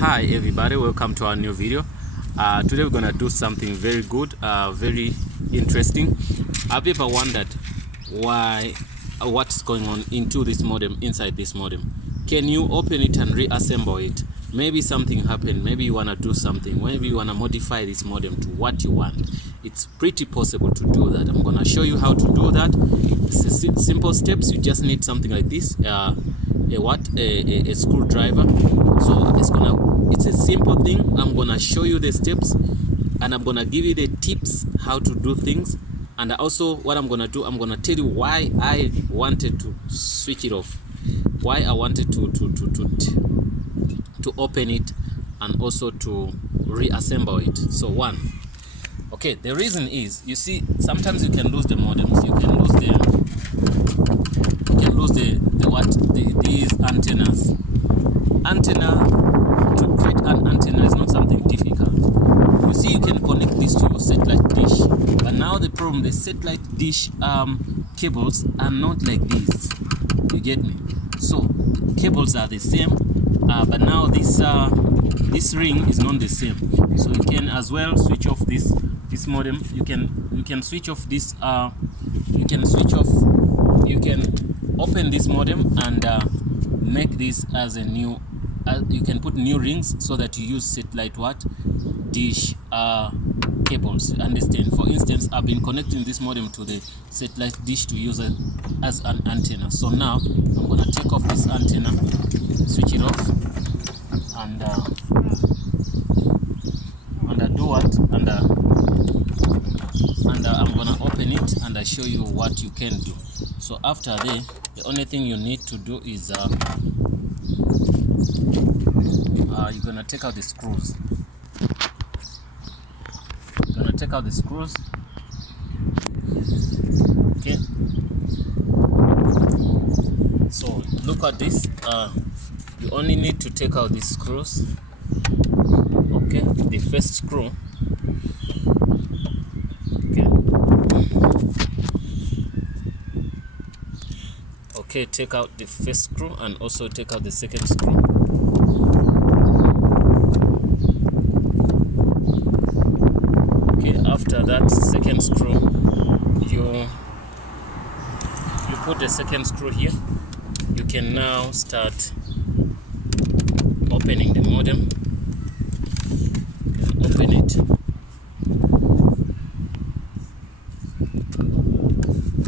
Hi everybody, welcome to our new video. Today we're gonna do something very good, very interesting. Have you ever wondered what's going on into this modem, inside this modem? Can you open it and reassemble it? Maybe something happened, maybe you wanna do something, maybe you wanna modify this modem to what you want. It's pretty possible to do that. I'm gonna show you how to do that. It's simple steps. You just need something like this, a screwdriver. So it's a simple thing. I'm gonna show you the steps and I'm gonna give you the tips how to do things. And also what I'm gonna do, I'm gonna tell you why I wanted to switch it off, why I wanted to open it and also to reassemble it. So okay, the reason is, you see, sometimes you can lose the modems, you can lose these antennas. To create an antenna is not something difficult. You see, you can connect this to your satellite dish, but now the problem, the satellite dish cables are not like this. You get me? So cables are the same, but now this ring is not the same. So you can as well switch off this modem. You can switch off this. You can open this modem and make this as a new. You can put new rings so that you use satellite dish cables. You understand? For instance, I've been connecting this modem to the satellite dish to use it as an antenna. So now I'm gonna take off this antenna, switch it off, and do what? And I'm gonna open it and I show you what you can do. So after that, the only thing you need to do is you're gonna take out the screws. Okay. So look at this. You only need to take out these screws. Okay, the first screw. Okay, take out the first screw and also take out the second screw. Okay, after that second screw, you put the second screw here. You can now start opening the modem. Open it.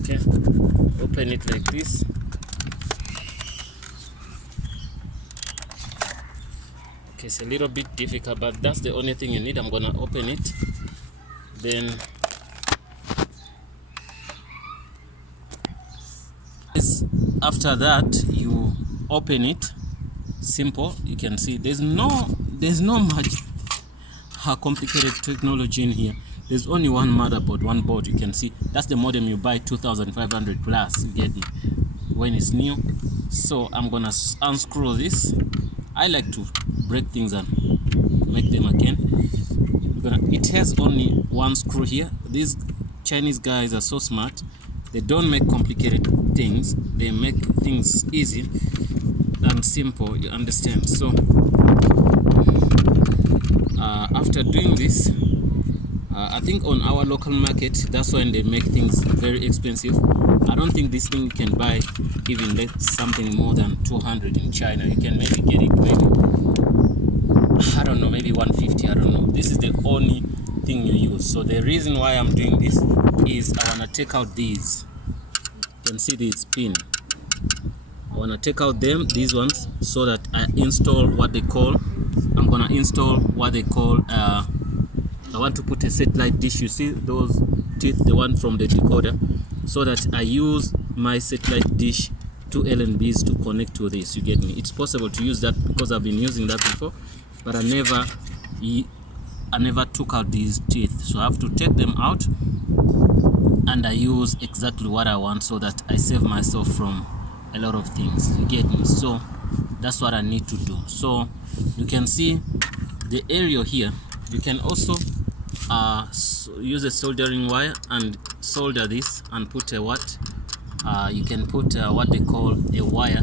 Okay, open it like this. Okay, it's a little bit difficult, but that's the only thing you need. I'm gonna open it. Then after that, you open it. Simple. You can see there's no much complicated technology in here. There's only one motherboard, one board. You can see that's the modem you buy 2,500 plus. You get it when it's new. So I'm gonna unscrew this. I like to break things and make them again. It has only one screw here. These Chinese guys are so smart. They don't make complicated things. They make things easy and simple. You understand? So after doing this, I think on our local market, that's when they make things very expensive. I don't think this thing you can buy even something more than 200 in China. You can maybe get it maybe 150. I don't know. This is the only thing you use. So the reason why I'm doing this is I want to take out these. You can see this pin. I want to take out these ones, so that I install what they call. I'm gonna install what they call. I want to put a satellite dish. You see those teeth, the one from the decoder, so that I use my satellite dish to LNBs to connect to this. You get me? It's possible to use that because I've been using that before, but I never took out these teeth. So I have to take them out and I use exactly what I want, so that I save myself from a lot of things. You get me? So that's what I need to do. So you can see the area here. You can also use a soldering wire and solder this and put a you can put what they call a wire.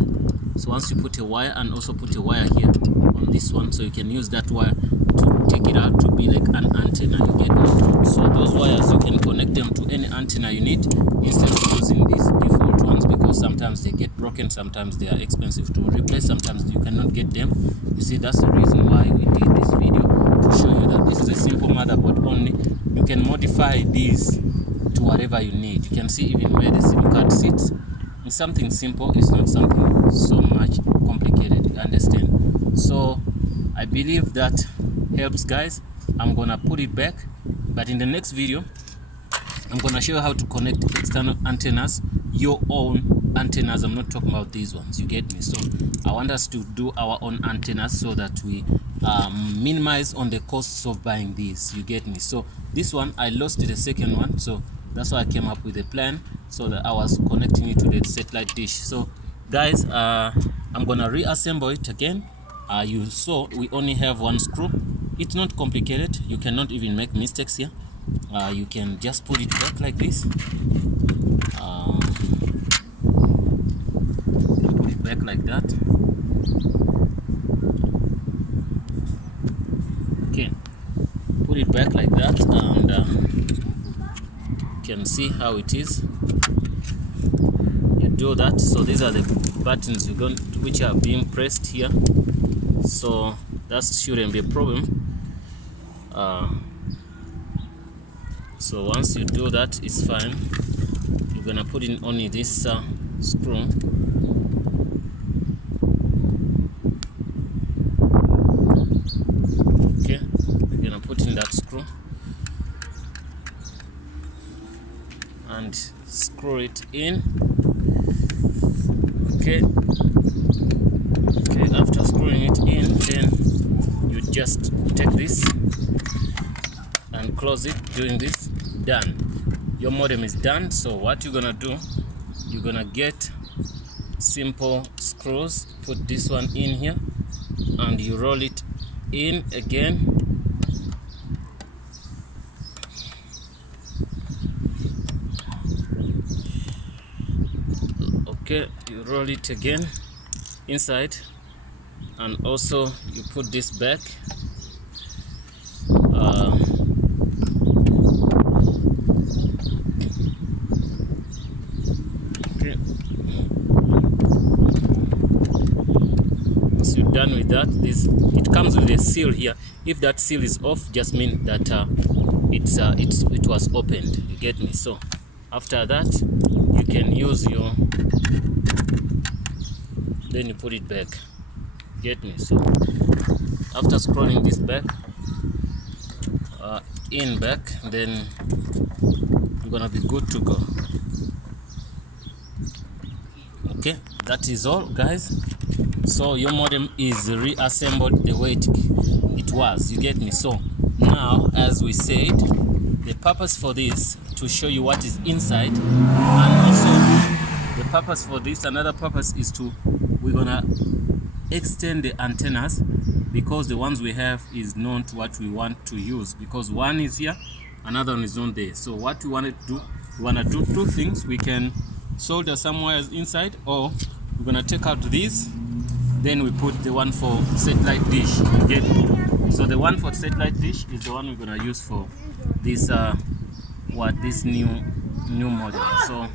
So once you put a wire and also put a wire here, on this one, so you can use that wire to take it out to be like an antenna, you get me? So those wires, you can connect them to any antenna you need instead of using these default ones, because sometimes they get broken, sometimes they are expensive to replace, sometimes you cannot get them. You see, that's the reason why we did this video, to show you that this is a simple motherboard only. You can modify these to whatever you need. You can see even where the SIM card sits. It's something simple, it's not something so much complicated, you understand? So I believe that helps, guys. I'm gonna put it back, but in the next video I'm gonna show you how to connect external antennas, your own antennas. I'm not talking about these ones, you get me? So I want us to do our own antennas so that we minimize on the costs of buying these, you get me? So this one I lost the second one, so that's why I came up with a plan, so that I was connecting it to the satellite dish. So guys, I'm gonna reassemble it again. You saw we only have one screw. It's not complicated, you cannot even make mistakes here. You can just put it back like this. Put it back like that. Okay, put it back like that, and you can see how it is. You do that. So these are the buttons which are being pressed here, so that shouldn't be a problem. So once you do that, it's fine. You're gonna put in only this screw. Okay, you're gonna put in that screw and screw it in. Okay, after screwing it in, then you just take this and close it. Doing this, done. Your modem is done. So what you're gonna do, you're gonna get simple screws, put this one in here, and you roll it in again. Okay, you roll it again inside, and also you put this back. Okay. Once you're done with that, it comes with a seal here. If that seal is off, just mean that it was opened, you get me? So after that, you can use your, then you put it back, get me? So after scrolling this back, in back, then you're gonna be good to go. Okay, that is all, guys. So your modem is reassembled the way it was, you get me? So now, as we said, the purpose for this, to show you what is inside, and also the purpose for this, another purpose is we're gonna extend the antennas, because the ones we have is not what we want to use, because one is here, another one is not there. So what we want to do, we want to do two things. We can solder some wires inside, or we're gonna take out this, then we put the one for satellite dish. Get it? So the one for satellite dish is the one we're gonna use for this this new model. So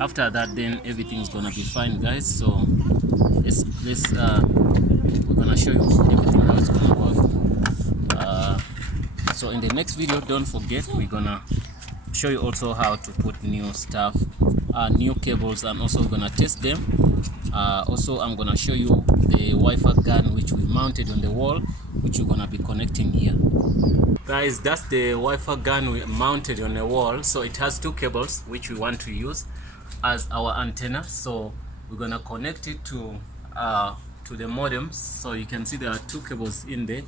after that, then everything's gonna be fine, guys. So let's we're gonna show you everything how it's gonna work. So in the next video, don't forget, we're gonna show you also how to put new stuff, new cables, and also we're gonna test them. Also I'm gonna show you the Wi-Fi gun which we mounted on the wall, which you're gonna be connecting here. Guys, that's the Wi-Fi gun we mounted on the wall. So it has two cables which we want to use as our antenna. So we're gonna connect it to the modem. So you can see there are two cables in there.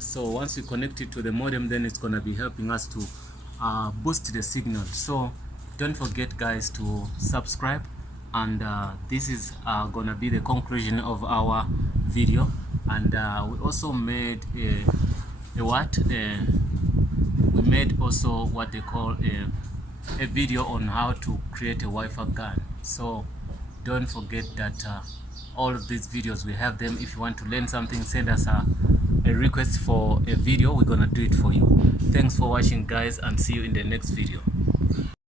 So once you connect it to the modem, then it's gonna be helping us to boost the signal. So don't forget, guys, to subscribe, and this is gonna be the conclusion of our video. And we also made we made also what they call a video on how to create a Wi-Fi gun. So don't forget that all of these videos, we have them. If you want to learn something, send us a request for a video, we're gonna do it for you. Thanks for watching, guys, and see you in the next video.